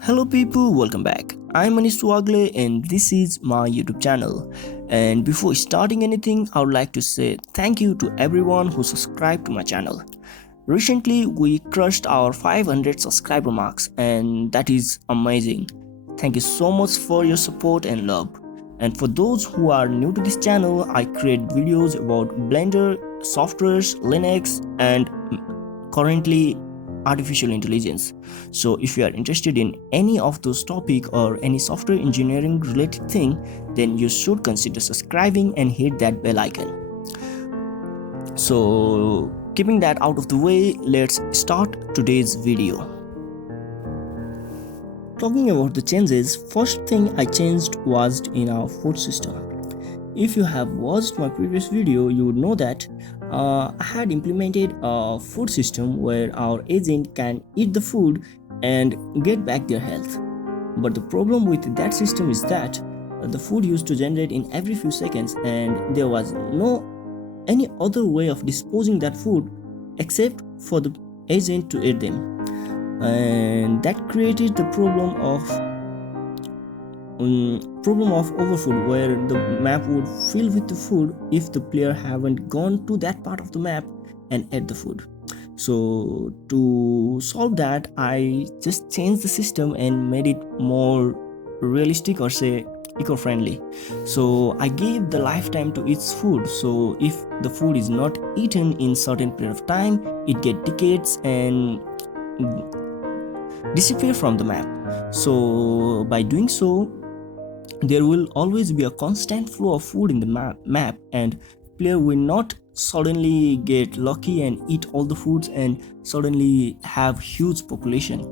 Hello people, welcome back. I'm Manish Swagle and this is my YouTube channel. And before starting anything, I would like to say thank you to everyone who subscribed to my channel. Recently, we crushed our 500 subscriber marks and that is amazing. Thank you so much for your support and love. And for those who are new to this channel, I create videos about Blender, softwares, Linux, and currently artificial intelligence. So if you are interested in any of those topic or any software engineering related thing, then you should consider subscribing and hit that bell icon. So keeping that out of the way, let's start today's video. Talking about the changes, first thing I changed was in our food system. If you have watched my previous video, you would know that I had implemented a food system where our agent can eat the food and get back their health. But the problem with that system is that the food used to generate in every few seconds and there was no any other way of disposing that food except for the agent to eat them. And that created the problem of overfood, where the map would fill with the food if the player haven't gone to that part of the map and ate the food. So to solve that, I just changed the system and made it more realistic, or say eco-friendly. So I gave the lifetime to its food, so if the food is not eaten in certain period of time, it get decays and disappear from the map. So by doing so, there will always be a constant flow of food in the map and player will not suddenly get lucky and eat all the foods and suddenly have huge population.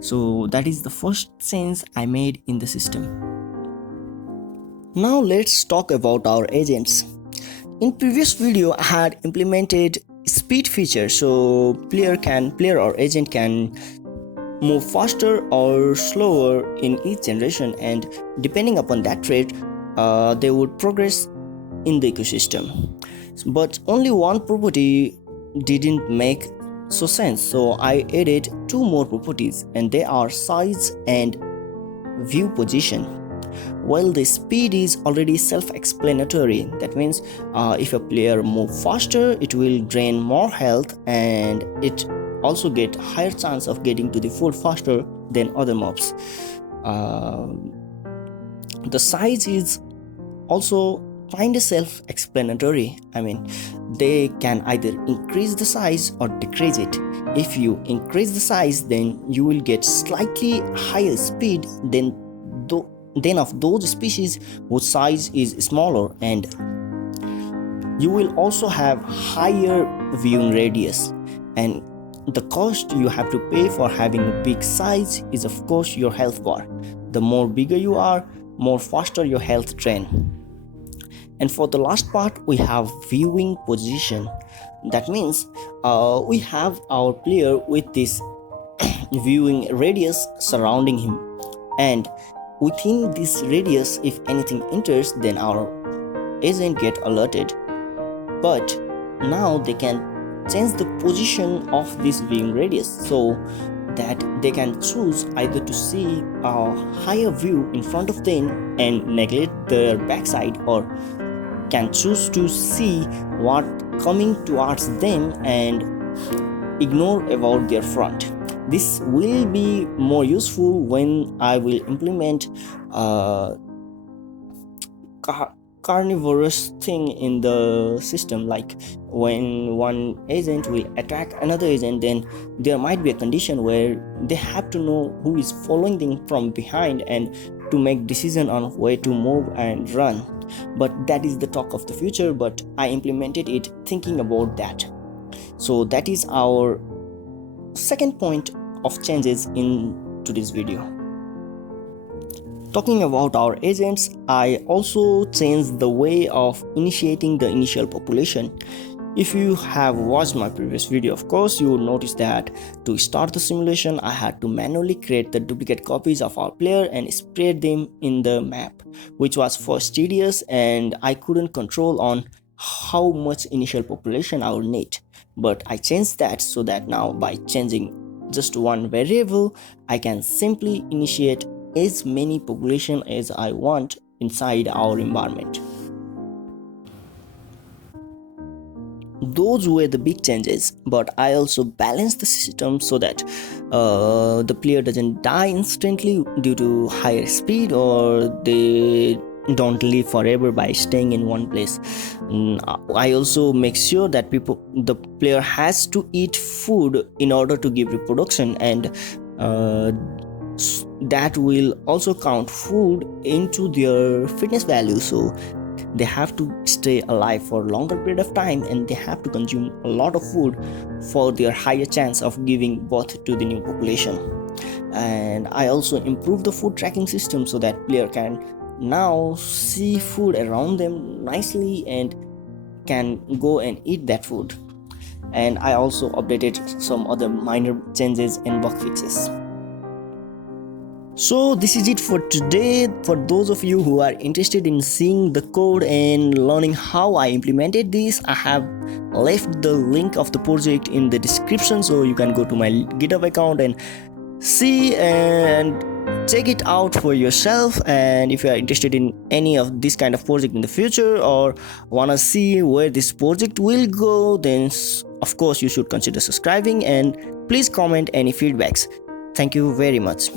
So that is the first change I made in the system. Now let's talk about our agents. In previous video I had implemented speed feature, so player or agent can move faster or slower in each generation, and depending upon that trait they would progress in the ecosystem. But only one property didn't make so sense, so I added two more properties, and they are size and view position. While the speed is already self-explanatory, that means if a player moves faster, it will drain more health and it also get higher chance of getting to the food faster than other mobs. The size is also kind of self-explanatory. I mean, they can either increase the size or decrease it. If you increase the size, then you will get slightly higher speed than of those species whose size is smaller, and you will also have higher viewing radius. And the cost you have to pay for having a big size is of course your health bar. The more bigger you are, more faster your health drain. And for the last part, we have viewing position. That means we have our player with this viewing radius surrounding him, and within this radius, if anything enters, then our agent get alerted. But now they can change the position of this viewing radius so that they can choose either to see a higher view in front of them and neglect their backside, or can choose to see what coming towards them and ignore about their front. This will be more useful when I will implement carnivorous thing in the system, like when one agent will attack another agent, then there might be a condition where they have to know who is following them from behind and to make decision on where to move and run. But that is the talk of the future, but I implemented it thinking about that. So that is our second point of changes in today's video. Talking about our agents, I also changed the way of initiating the initial population. If you have watched my previous video, of course, you will notice that to start the simulation, I had to manually create the duplicate copies of our player and spread them in the map, which was first tedious and I couldn't control on how much initial population I would need. But I changed that so that now by changing just one variable, I can simply initiate as many population as I want inside our environment. Those were the big changes, but I also balanced the system so that the player doesn't die instantly due to higher speed, or they don't live forever by staying in one place. I also make sure that the player has to eat food in order to give reproduction, and that will also count food into their fitness value. So they have to stay alive for a longer period of time, and they have to consume a lot of food for their higher chance of giving birth to the new population. And I also improve the food tracking system so that player can now see food around them nicely and can go and eat that food. And I also updated some other minor changes and bug fixes. So this is it for today. For those of you who are interested in seeing the code and learning how I implemented this, I have left the link of the project in the description, so you can go to my GitHub account and see and check it out for yourself. And if you are interested in any of this kind of project in the future, or want to see where this project will go, then of course you should consider subscribing, and please comment any feedbacks. Thank you very much.